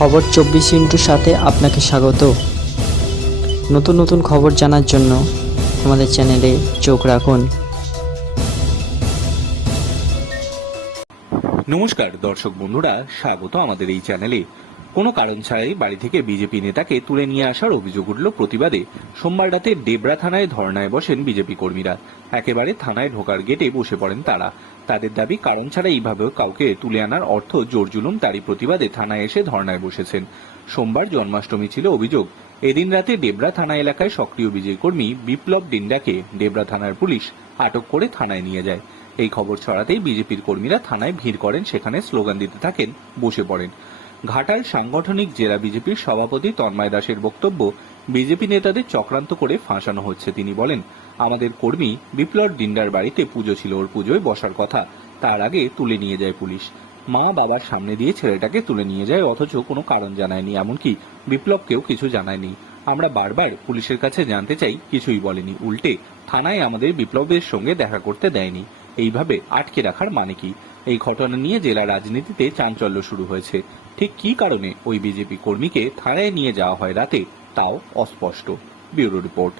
খবর 24 সাথে আপনাকে স্বাগত। নতুন নতুন খবর জানার জন্য আমাদের চ্যানেলে চোখ রাখুন। নমস্কার দর্শক বন্ধুরা, স্বাগত আমাদের এই চ্যানেলে। কোনো কারণ ছাড়াই বাড়ি থেকে বিজেপি নেতাকে তুলে নিয়ে আসার অভিযোগ উঠল প্রতিবাদে সোমবার রাতে ডেবরা থানায় ধর্নায় বসেন বিজেপি কর্মীরা। একেবারে থানায় ঢোকার গেটে বসে পড়েন তারা। তাদের দাবি, কারণ ছাড়া এইভাবেও কাউকে তুলে আনার অর্থ জোর জুলুম। তারই প্রতিবাদে থানায় এসে ধর্নায় বসেছেন। সোমবার জন্মাষ্টমী ছিল অভিযোগ। এদিন রাতে ডেবরা থানা এলাকায় সক্রিয় বিজেপি কর্মী বিপ্লব ডিন্ডাকে ডেবরা থানার পুলিশ আটক করে থানায় নিয়ে যায়। এই খবর ছড়াতেই বিজেপির কর্মীরা থানায় ভিড় করেন, সেখানে স্লোগান দিতে থাকেন, বসে পড়েন। ঘাটাল সাংগঠনিক জেলা বিজেপির সভাপতি তন্ময় দাসের বক্তব্য, বিজেপি নেতাদের চক্রান্ত করে ফাঁসানো হচ্ছে। তিনি বলেন, আমাদের কর্মী বিপ্লব ডিন্ডার বাড়িতে পুজো ছিল, ওর পুজোয় বসার কথা, তার আগে তুলে নিয়ে যায় পুলিশ। মা বাবার সামনে দিয়ে ছেলেটাকে তুলে নিয়ে যায়, অথচ কোনো কারণ জানায়নি, এমনকি বিপ্লবকেও কিছু জানায়নি। আমরা বারবার পুলিশের কাছে জানতে চাই, কিছুই বলেনি। উল্টে থানায় আমাদের বিপ্লবের সঙ্গে দেখা করতে দেয়নি। এইভাবে আটকে রাখার মানে কি? এই ঘটনা নিয়ে জেলা রাজনীতিতে চাঞ্চল্য শুরু হয়েছে। ঠিক কী কারণে ওই বিজেপি কর্মীকে থানায় নিয়ে যাওয়া হয় রাতে, তাও অস্পষ্ট। Bureau report.